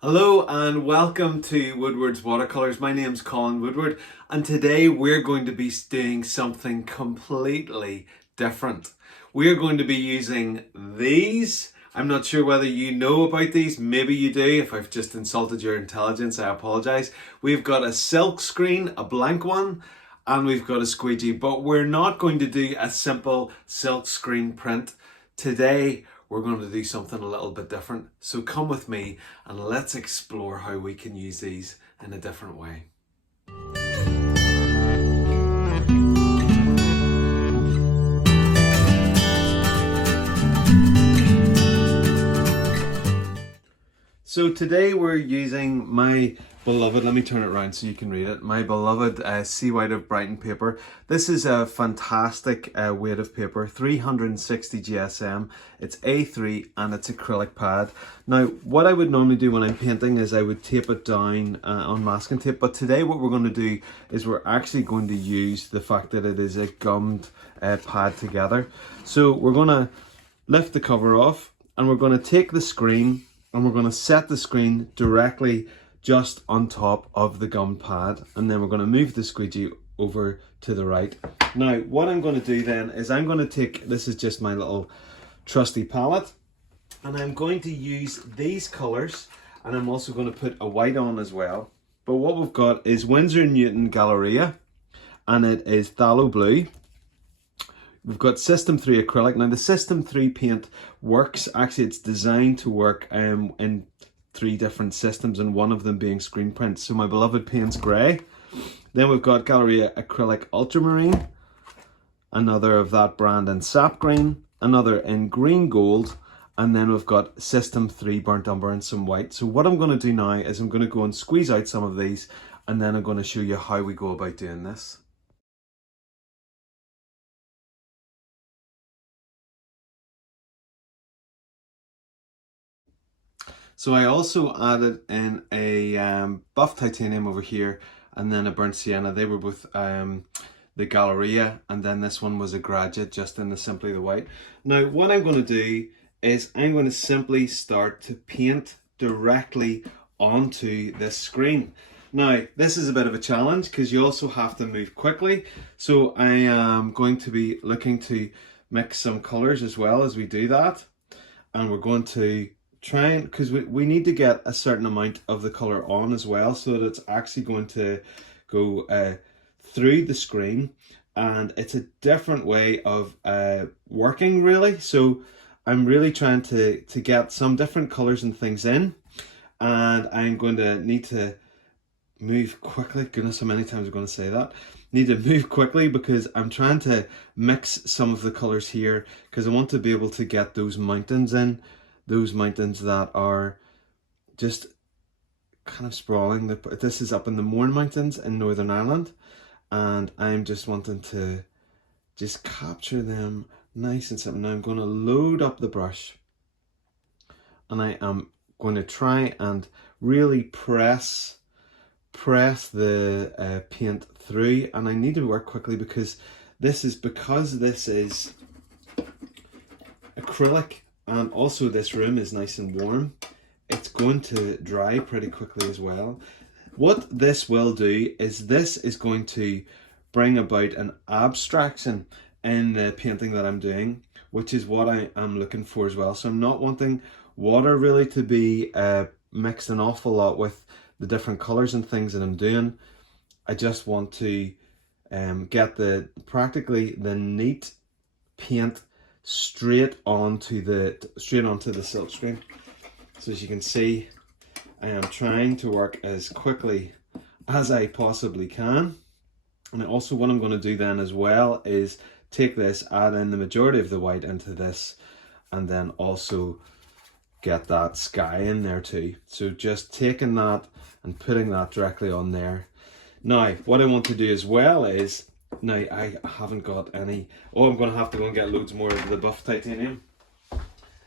Hello and welcome to Woodward's Watercolours. My name's Colin Woodward and today we're going to be doing something completely different. We're going to be using these. I'm not sure whether you know about these, maybe you do. If I've just insulted your intelligence, I apologise. We've got a silk screen, a blank one, and we've got a squeegee, but we're not going to do a simple silk screen print. Today, we're going to do something a little bit different. So come with me and let's explore how we can use these in a different way. So today we're using my beloved, let me turn it around so you can read it, my beloved Sea White of Brighton paper. This is a fantastic weight of paper, 360 GSM, it's A3 and it's acrylic pad. Now what I would normally do when I'm painting is I would tape it down on masking tape, but today what we're going to do is we're actually going to use the fact that it is a gummed pad together. So we're going to lift the cover off and we're going to take the screen and we're going to set the screen directly just on top of the gum pad, and then we're going to move the squeegee over to the right. Now what I'm going to do then is I'm going to take, this is just my little trusty palette, and I'm going to use these colours, and I'm also going to put a white on as well. But what we've got is Winsor & Newton Galleria, and it is Phthalo Blue. We've got System 3 acrylic. Now the System 3 paint works, actually it's designed to work in 3 different systems, and one of them being screen print. So my beloved Paynes Grey. Then we've got Galleria Acrylic Ultramarine, another of that brand in Sap Green, another in Green Gold, and then we've got System 3 Burnt Umber and some white. So what I'm going to do now is I'm going to go and squeeze out some of these, and then I'm going to show you how we go about doing this. So I also added in a buff titanium over here, and then a burnt sienna. They were both the Galleria, and then this one was a graduate, just in the Simply the White. Now what I'm going to do is I'm going to simply start to paint directly onto this screen. Now this is a bit of a challenge because you also have to move quickly. So I am going to be looking to mix some colours as well as we do that, and we're going to try and, because we need to get a certain amount of the color on as well, so that it's actually going to go through the screen, and it's a different way of working really. So I'm really trying to get some different colors and things in, and I'm going to need to move quickly. Goodness, how many times I'm going to say that. Need to move quickly because I'm trying to mix some of the colors here, because I want to be able to get those mountains in, those mountains that are just kind of sprawling. This is up in the Mourne Mountains in Northern Ireland, and I'm just wanting to just capture them nice and simple. Now I'm going to load up the brush, and I am going to try and really press the paint through, and I need to work quickly because this is acrylic. And also this room is nice and warm. It's going to dry pretty quickly as well. What this will do is this is going to bring about an abstraction in the painting that I'm doing, which is what I am looking for as well. So I'm not wanting water really to be mixed an awful lot with the different colors and things that I'm doing. I just want to get practically the neat paint straight onto the silk screen. So as you can see, I am trying to work as quickly as I possibly can. And also what I'm going to do then as well is take this, add in the majority of the white into this, and then also get that sky in there too. So just taking that and putting that directly on there. Now what I want to do as well is, now I haven't got any, I'm going to have to go and get loads more of the buff titanium.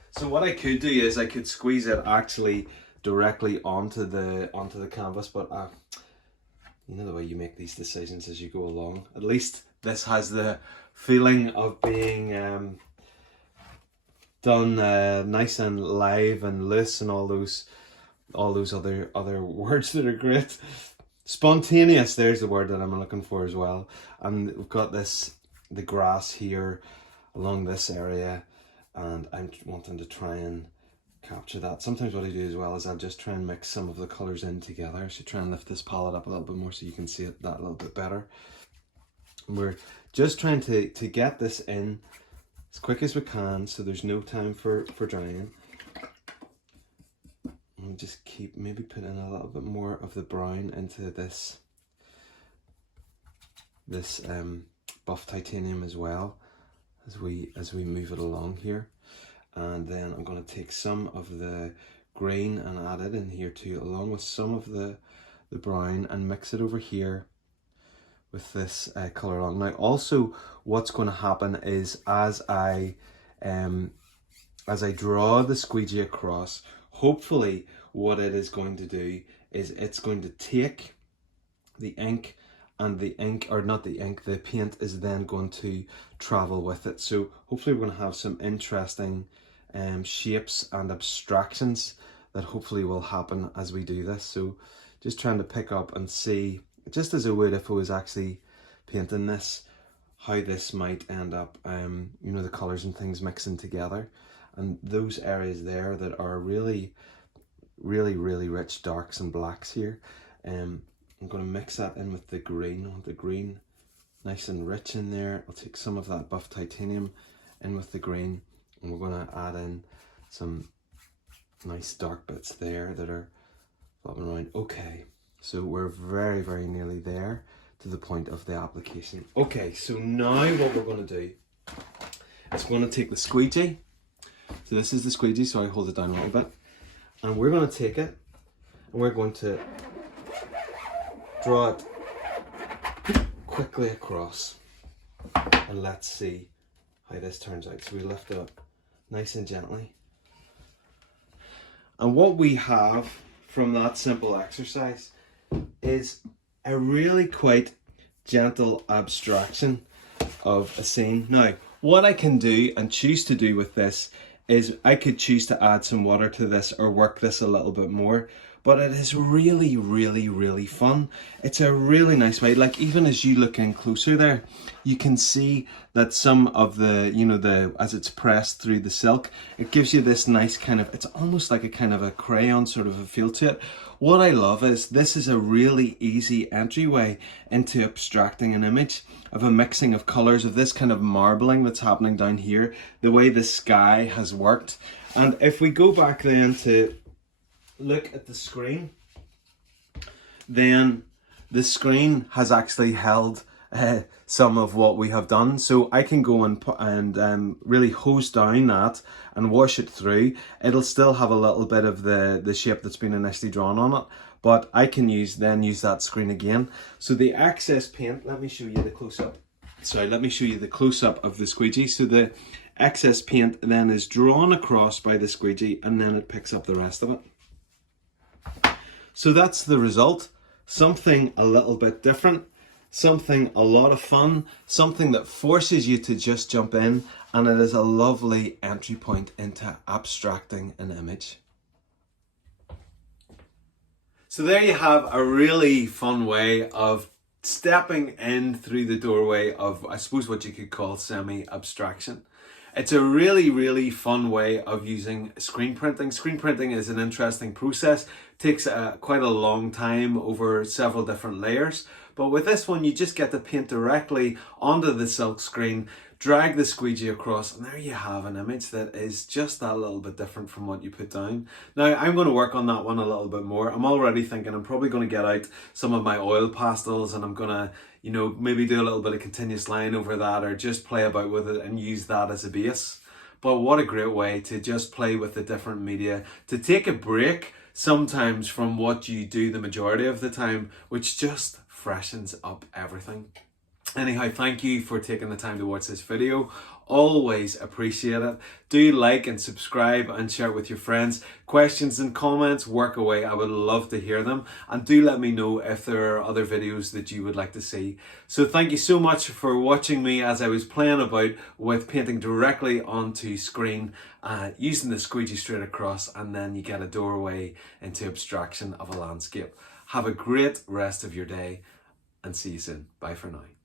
So what I could do is I could squeeze it actually directly onto the canvas, but you know the way you make these decisions as you go along. At least this has the feeling of being done nice and live and loose and all those all those other words that are great. Spontaneous, there's the word that I'm looking for as well. And we've got the grass here along this area, and I'm wanting to try and capture that. Sometimes what I do as well is I'll just try and mix some of the colours in together. So try and lift this palette up a little bit more so you can see it that a little bit better. And we're just trying to get this in as quick as we can so there's no time for drying. And just keep maybe putting a little bit more of the brown into this buff titanium as well as we move it along here. And then I'm going to take some of the green and add it in here too, along with some of the brown, and mix it over here with this colour along. Now also what's going to happen is as I draw the squeegee across, hopefully what it is going to do is it's going to take the ink, and the ink, or not the ink, the paint is then going to travel with it. So hopefully we're going to have some interesting shapes and abstractions that hopefully will happen as we do this. So just trying to pick up and see, just as I would if I was actually painting this, how this might end up, you know, the colours and things mixing together. And those areas there that are really rich darks and blacks here, I'm going to mix that in with the green. I want the green nice and rich in there. I'll take some of that buff titanium in with the green, and we're going to add in some nice dark bits there that are flopping around. Okay, so we're very nearly there to the point of the application. Okay, so now what we're going to do is we're going to take the squeegee. So this is the squeegee, so I hold it down a little bit. And we're going to take it and we're going to draw it quickly across. And let's see how this turns out. So we lift it up nice and gently. And what we have from that simple exercise is a really quite gentle abstraction of a scene. Now, what I can do and choose to do with this is I could choose to add some water to this or work this a little bit more, but it is really fun. It's a really nice way, like even as you look in closer there, you can see that some of the, you know, as it's pressed through the silk, it gives you this nice kind of, it's almost like a kind of a crayon sort of a feel to it. What I love is this is a really easy entryway into abstracting an image of a mixing of colours, of this kind of marbling that's happening down here, the way the sky has worked. And if we go back then to look at the screen, then the screen has actually held some of what we have done. So I can go and really hose down that and wash it through. It'll still have a little bit of the shape that's been initially drawn on it, but I can use that screen again. So the excess paint, let me show you the close-up. Sorry, let me show you the close-up of the squeegee. So the excess paint then is drawn across by the squeegee, and then it picks up the rest of it. So that's the result. Something a little bit different, something a lot of fun, something that forces you to just jump in, and it is a lovely entry point into abstracting an image. So there you have a really fun way of stepping in through the doorway of, I suppose, what you could call semi-abstraction. It's a really fun way of using screen printing. Screen printing is an interesting process. It takes quite a long time over several different layers. But with this one, you just get to paint directly onto the silk screen, drag the squeegee across, and there you have an image that is just that little bit different from what you put down. Now, I'm going to work on that one a little bit more. I'm already thinking I'm probably going to get out some of my oil pastels, and I'm going to, you know, maybe do a little bit of continuous line over that, or just play about with it and use that as a base. But what a great way to just play with the different media, to take a break sometimes from what you do the majority of the time, which just freshens up everything. Anyhow, thank you for taking the time to watch this video. always appreciate it. Do like and subscribe and share it with your friends. Questions and comments, work away. I would love to hear them. And do let me know if there are other videos that you would like to see. So thank you so much for watching me as I was playing about with painting directly onto screen, using the squeegee straight across, and then you get a doorway into abstraction of a landscape. Have a great rest of your day and see you soon. Bye for now.